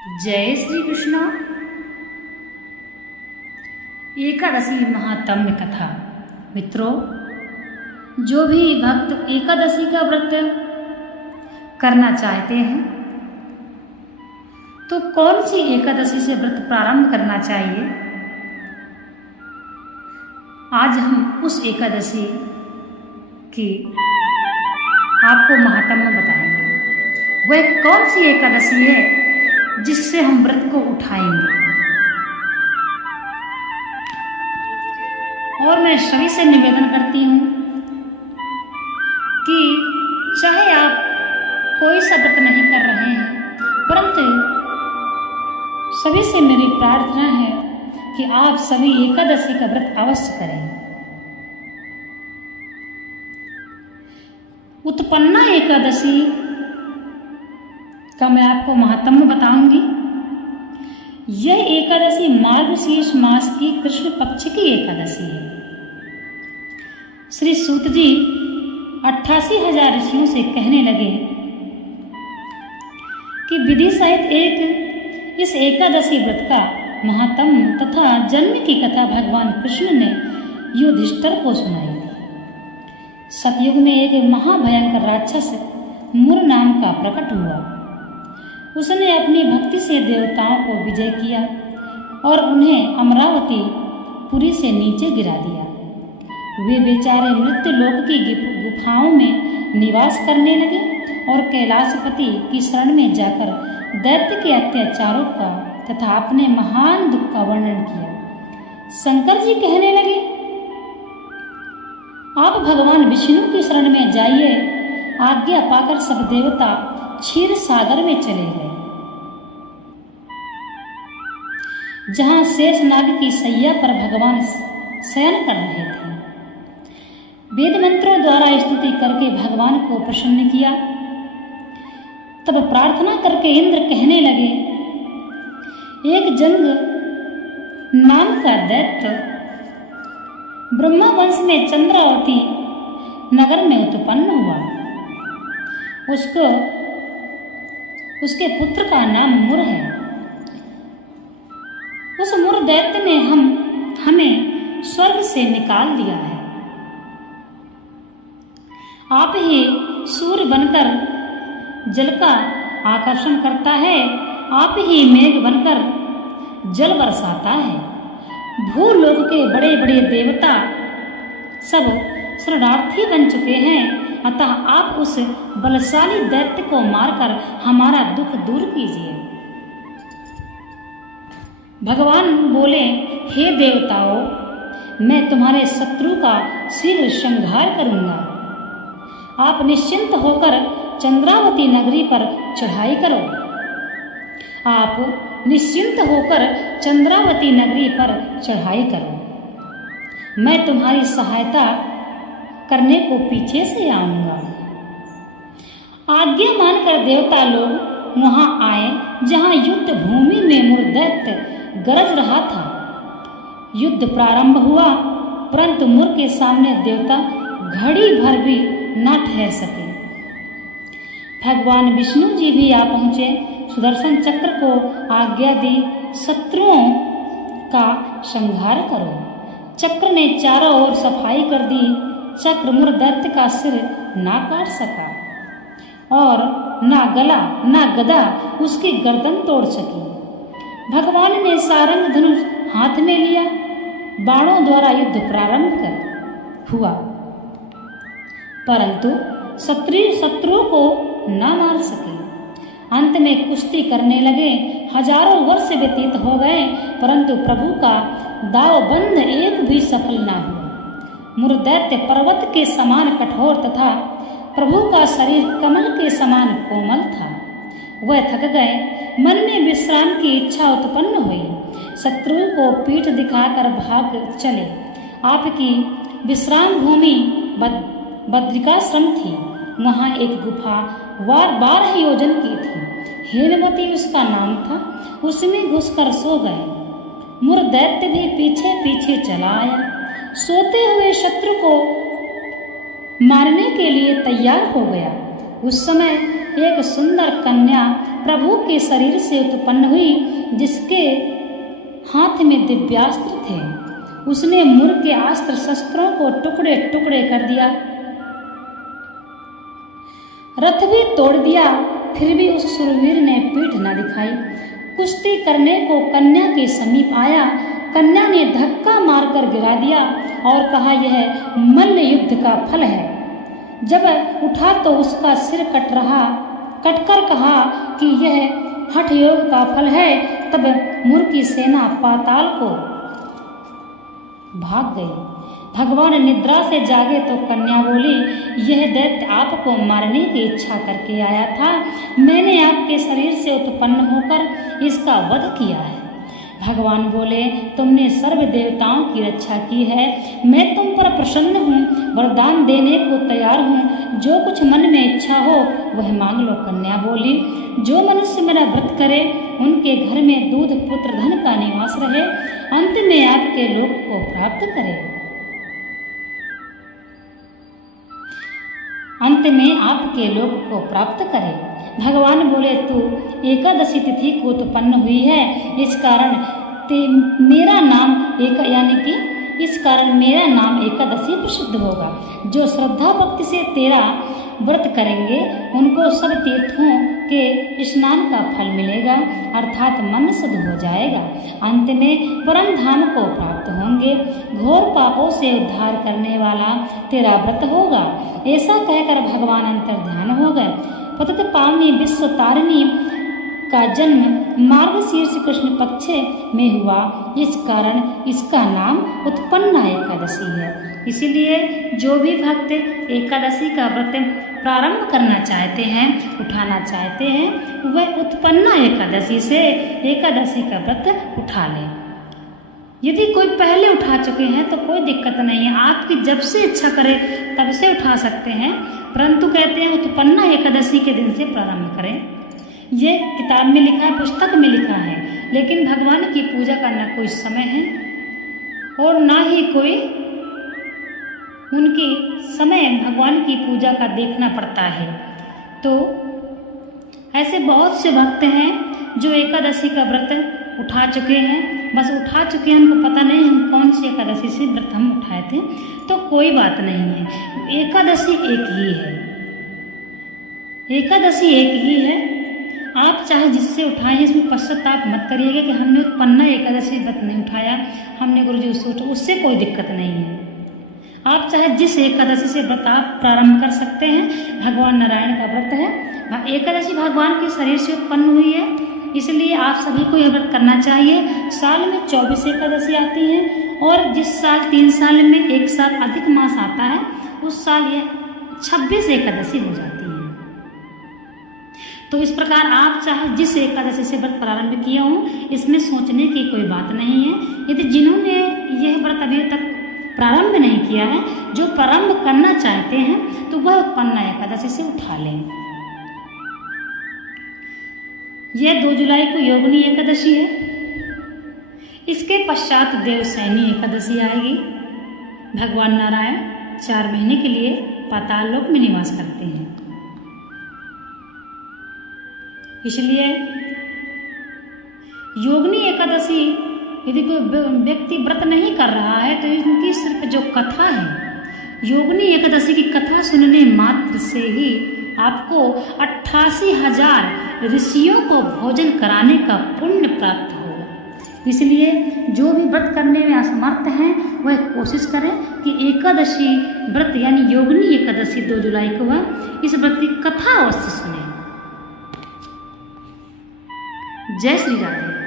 जय श्री कृष्ण। एकादशी महात्म्य कथा। मित्रों, जो भी भक्त एकादशी का व्रत करना चाहते हैं तो कौन सी एकादशी से व्रत प्रारंभ करना चाहिए, आज हम उस एकादशी की आपको महात्म्य बताएंगे। वह कौन सी एकादशी है जिससे हम व्रत को उठाएंगे। और मैं सभी से निवेदन करती हूँ कि चाहे आप कोई सा व्रत नहीं कर रहे हैं, परंतु सभी से मेरी प्रार्थना है कि आप सभी एकादशी का व्रत अवश्य करें। उत्पन्ना एकादशी का मैं आपको महात्म्य बताऊंगी। यह एकादशी मार्गशीर्ष मास की कृष्ण पक्ष की एकादशी है। श्री सूत जी 88,000 ऋषियों से कहने लगे कि विधि सहित इस एकादशी व्रत का महात्म्य तथा जन्म की कथा भगवान कृष्ण ने युधिष्ठिर को सुनाई थी। सतयुग में एक महाभयंकर राक्षस मुर नाम का प्रकट हुआ। उसने अपनी भक्ति से देवताओं को विजय किया और उन्हें अमरावती पुरी से नीचे गिरा दिया। वे बेचारे मृत्यु लोक की गुफाओं में निवास करने लगे और कैलाशपति की शरण में जाकर दैत्य के अत्याचारों का तथा अपने महान दुख का वर्णन किया। शंकर जी कहने लगे, आप भगवान विष्णु की शरण में जाइए। आज्ञा पाकर सब देवता क्षीर सागर में चले गए, जहां शेषनाग की सैया पर भगवान शयन कर रहे थे। वेद मंत्रों द्वारा स्तुति करके भगवान को प्रसन्न किया। तब प्रार्थना करके इंद्र कहने लगे, एक जंग नाम का दैत्य ब्रह्मा वंश में चंद्रावती नगर में उत्पन्न हुआ। उसके पुत्र का नाम मुर है। उस मुर दैत्य ने हमें स्वर्ग से निकाल दिया है। आप ही सूर्य बनकर जल का आकर्षण करता है, आप ही मेघ बनकर जल बरसाता है। भूलोक के बड़े बड़े देवता सब शरणार्थी बन चुके हैं, अतः आप उस बलशाली दैत्य को मारकर हमारा दुख दूर कीजिए। भगवान बोले, हे देवताओं, मैं तुम्हारे शत्रु का शीघ्र संहार करूंगा। आप निश्चिंत होकर चंद्रावती नगरी पर चढ़ाई करो। आप निश्चिंत होकर चंद्रावती नगरी पर चढ़ाई करो। मैं तुम्हारी सहायता करने को पीछे से आऊंगा। आज्ञा मानकर देवता लोग वहां आए, जहां युद्ध भूमि में मुर दैत्य गरज रहा था। युद्ध प्रारंभ हुआ, परंतु मुर के सामने देवता घड़ी भर भी न ठहर सके। भगवान विष्णु जी भी आ पहुंचे। सुदर्शन चक्र को आज्ञा दी, शत्रुओं का संहार करो। चक्र ने चारों ओर सफाई कर दी। चक्र मुर दैत्य का सिर ना काट सका और ना गला ना गदा उसकी गर्दन तोड़ सकी। भगवान ने सारंग धनुष हाथ में लिया। बाणों द्वारा युद्ध प्रारंभ हुआ, परंतु शत्रु को न मार सके। अंत में कुश्ती करने लगे। हजारों वर्ष व्यतीत हो गए, परंतु प्रभु का दाव बंद एक भी सफल न हुआ। मुर दैत्य पर्वत के समान कठोर तथा प्रभु का शरीर कमल के समान कोमल था। वह थक गए। मन में विश्राम की इच्छा उत्पन्न हुई। शत्रु को पीठ दिखाकर भाग चले। आपकी विश्राम भूमि बद्रिकाश्रम थी। वहां एक गुफा 12 योजन की थी। हेमवती उसका नाम था। उसमें घुसकर सो गए। मुर दैत्य भी पीछे पीछे चला आया। सोते हुए शत्रु को मारने के लिए तैयार हो गया। उस समय एक सुंदर कन्या प्रभु के शरीर से उत्पन्न हुई, जिसके हाथ में दिव्यास्त्र थे। उसने मुर के अस्त्र शस्त्रों को टुकड़े टुकड़े कर दिया, रथ भी तोड़ दिया, फिर भी उस शूरवीर ने पीठ न दिखाई। कुश्ती करने को कन्या के समीप आया। कन्या ने धक्का मारकर गिरा दिया और कहा, यह मल्ल युद्ध का फल है। जब उठा तो उसका सिर कटकर कहा कि यह हठ योग का फल है। तब मुर की सेना पाताल को भाग गई। भगवान निद्रा से जागे तो कन्या बोली, यह दैत्य आपको मारने की इच्छा करके आया था। मैंने आपके शरीर से उत्पन्न होकर इसका वध किया है। भगवान बोले, तुमने सर्व देवताओं की रक्षा की है, मैं तुम पर प्रसन्न हूँ, वरदान देने को तैयार हूँ। जो कुछ मन में इच्छा हो वह मांग लो। कन्या बोली, जो मनुष्य मेरा व्रत करे उनके घर में दूध पुत्र धन का निवास रहे, अंत में आपके लोक को प्राप्त करे। अंत में आपके लोक को प्राप्त करे। भगवान बोले, तू एकादशी तिथि को उत्पन्न हुई है, इस कारण मेरा नाम एकादशी प्रसिद्ध होगा। जो श्रद्धा भक्ति से तेरा व्रत करेंगे उनको सब तीर्थों के स्नान का फल मिलेगा, अर्थात मन शुद्ध हो जाएगा। अंत में परम धाम को प्राप्त होंगे। घोर पापों से उद्धार करने वाला तेरा व्रत होगा। ऐसा कहकर भगवान अंतर ध्यान हो गए। पतित पावनी विश्व तारिणी का जन्म मार्गशीर्ष कृष्ण पक्ष में हुआ, इस कारण इसका नाम उत्पन्ना एकादशी है। इसीलिए जो भी भक्त एकादशी का व्रत प्रारंभ करना चाहते हैं, उठाना चाहते हैं, वह उत्पन्ना एकादशी से एकादशी का व्रत उठा लें। यदि कोई पहले उठा चुके हैं तो कोई दिक्कत नहीं है, आपकी जब से इच्छा करे तब से उठा सकते हैं, परंतु कहते हैं उत्पन्ना एकादशी के दिन से प्रारंभ करें। ये किताब में लिखा है, पुस्तक में लिखा है, लेकिन भगवान की पूजा का न कोई समय है और ना ही कोई उनकी समय भगवान की पूजा का देखना पड़ता है। तो ऐसे बहुत से भक्त हैं जो एकादशी का व्रत उठा चुके हैं, बस उठा चुके हैं, उनको पता नहीं हम कौन सी एकादशी से व्रत हम उठाए थे। तो कोई बात नहीं है, एकादशी एक ही है, एकादशी एक ही है। आप चाहे जिससे उठाएं, इसमें पश्चाताप मत करिएगा कि हमने उत्पन्ना एकादशी व्रत नहीं उठाया, हमने गुरुजी उससे उठा, उससे कोई दिक्कत नहीं है। आप चाहे जिस एकादशी से व्रत आप प्रारंभ कर सकते हैं। भगवान नारायण का व्रत है, एकादशी भगवान के शरीर से उत्पन्न हुई है, इसलिए आप सभी को यह व्रत करना चाहिए। साल में 24 एकादशी आती हैं और जिस साल 3 साल में एक साल अधिक मास आता है, उस साल ये 26 एकादशी हो जाती है। तो इस प्रकार आप चाहे जिस एकादशी से व्रत प्रारंभ किया हो, इसमें सोचने की कोई बात नहीं है। यदि जिन्होंने यह व्रत अभी तक प्रारंभ नहीं किया है, जो प्रारंभ करना चाहते हैं, तो वह उत्पन्ना एकादशी से उठा लें। यह 2 जुलाई को योगिनी एकादशी है। इसके पश्चात देवसैनी एकादशी आएगी। भगवान नारायण 4 महीने के लिए पाताल लोक में निवास करते हैं, इसलिए योगिनी एकादशी यदि कोई व्यक्ति व्रत नहीं कर रहा है तो इनकी सिर्फ जो कथा है, योगिनी एकादशी की कथा सुनने मात्र से ही आपको 88,000 ऋषियों को भोजन कराने का पुण्य प्राप्त होगा। इसलिए जो भी व्रत करने में असमर्थ हैं वह कोशिश करें कि एकादशी व्रत यानी योगिनी एकादशी 2 जुलाई को है, इस व्रत की कथा अवश्य सुने। जय श्री राधे।